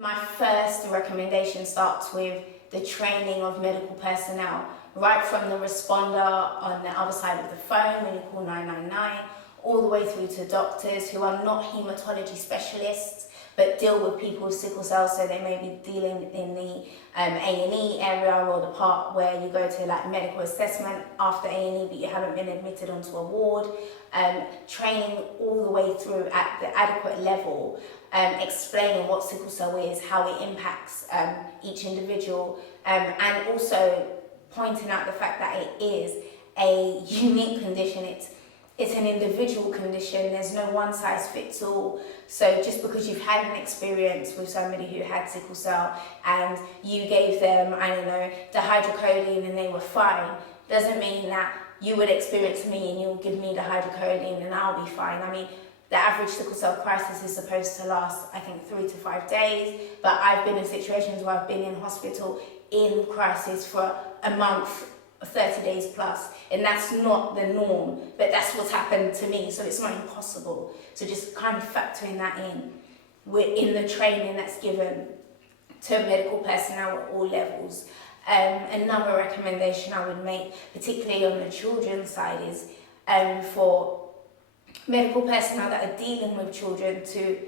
My first recommendation starts with the training of medical personnel, right from the responder on the other side of the phone when you call 999, all the way through to doctors who are not haematology specialists but deal with people with sickle cell, so they may be dealing in the A&E area, or the part where you go to like medical assessment after A&E but you haven't been admitted onto a ward. Training all the way through at the adequate level, explaining what sickle cell is, how it impacts each individual, and also pointing out the fact that it is a unique condition. It's an individual condition. There's no one size fits all. So just because you've had an experience with somebody who had sickle cell and you gave them, I don't know, dihydrocodeine and they were fine, doesn't mean that you would experience me and you'll give me dihydrocodeine and I'll be fine. I mean, the average sickle cell crisis is supposed to last, I think, 3 to 5 days, but I've been in situations where I've been in hospital in crisis for a month, 30 days plus, and that's not the norm, but that's what's happened to me, so it's not impossible. So just kind of factoring that in, we're in the training that's given to medical personnel at all levels. Another recommendation I would make, particularly on the children's side, is for medical personnel that are dealing with children to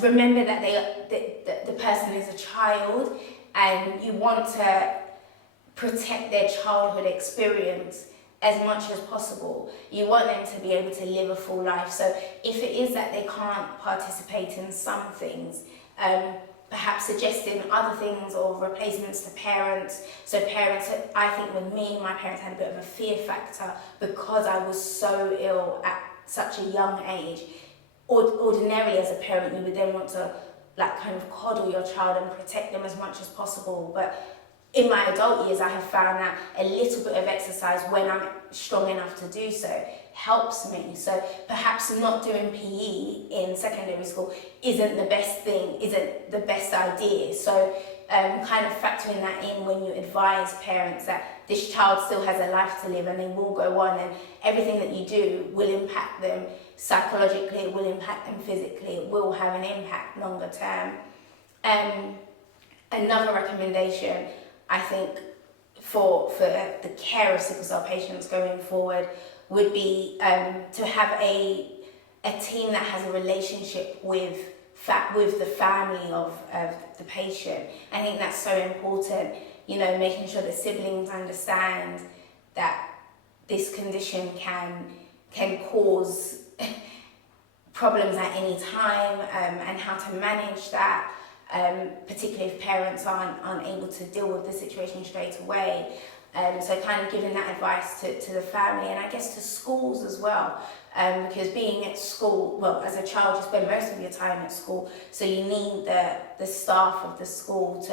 remember that the person is a child, and you want to protect their childhood experience as much as possible. You want them to be able to live a full life. So if it is that they can't participate in some things, perhaps suggesting other things or replacements to parents. So parents, I think with me, my parents had a bit of a fear factor because I was so ill at such a young age. Ordinarily as a parent, you would then want to like kind of coddle your child and protect them as much as possible. But in my adult years, I have found that a little bit of exercise when I'm strong enough to do so helps me. So perhaps not doing PE in secondary school isn't the best thing, isn't the best idea. So kind of factoring that in when you advise parents that this child still has a life to live and they will go on, and everything that you do will impact them psychologically, it will impact them physically, it will have an impact longer term. Another recommendation, I think, for the care of sickle cell patients going forward would be to have a team that has a relationship with the family of the patient. I think that's so important, you know, making sure that siblings understand that this condition can cause problems at any time, and how to manage that. Particularly if parents aren't able to deal with the situation straight away. So kind of giving that advice to the family, and I guess to schools as well, because being at school, well, as a child you spend most of your time at school, so you need the staff of the school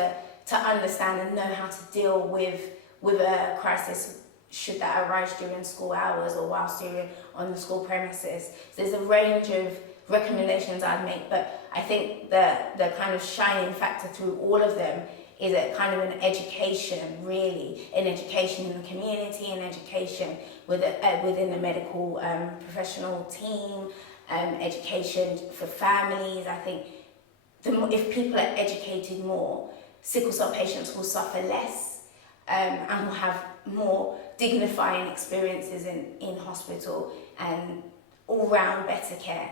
to understand and know how to deal with a crisis should that arise during school hours or whilst you're on the school premises. So there's a range of recommendations I'd make, but I think the kind of shining factor through all of them is a kind of an education, really, an education in the community, an education within the medical professional team, education for families. I think if people are educated more, sickle cell patients will suffer less, and will have more dignifying experiences in hospital and all-round better care.